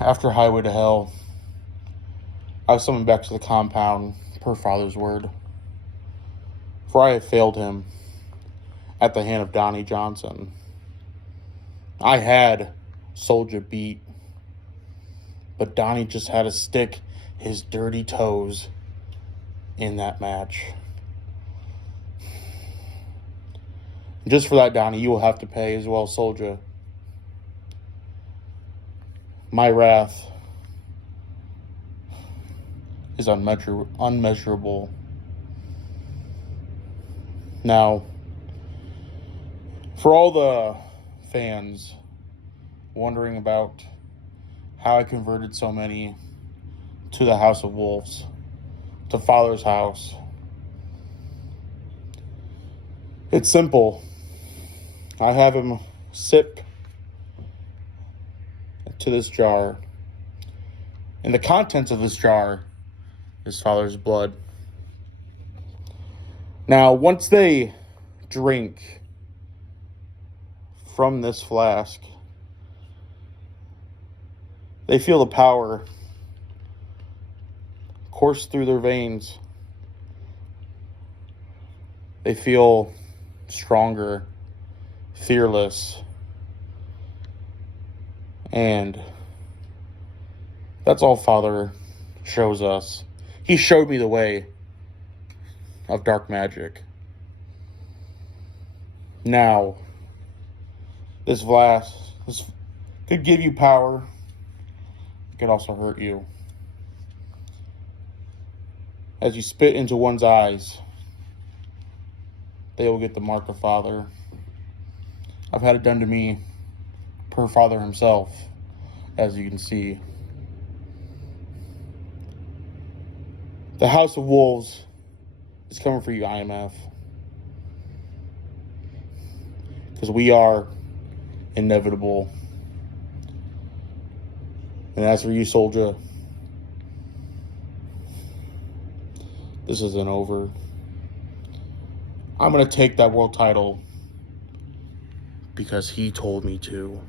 After Highway to Hell, I was summoned back to the compound, per father's word. For I had failed him at the hand of Donnie Johnson. I had Soldier beat, but Donnie just had to stick his dirty toes in that match. Just for that, Donnie, you will have to pay as well, Soldier. My wrath is unmeasurable. Now, for all the fans wondering about how I converted so many to the House of Wolves, to Father's house, it's simple. I have him sip to this jar, and the contents of this jar is Father's blood. Now, once they drink from this flask, they feel the power course through their veins. They feel stronger, fearless, and that's all Father shows us. He showed me the way of dark magic. Now, this could give you power. It could also hurt you. As you spit into one's eyes, they will get the mark of Father. I've had it done to me per Father himself, as you can see. The House of Wolves is coming for you, IMF. Because we are inevitable. And as for you, Soldier, this isn't over. I'm going to take that world title because he told me to.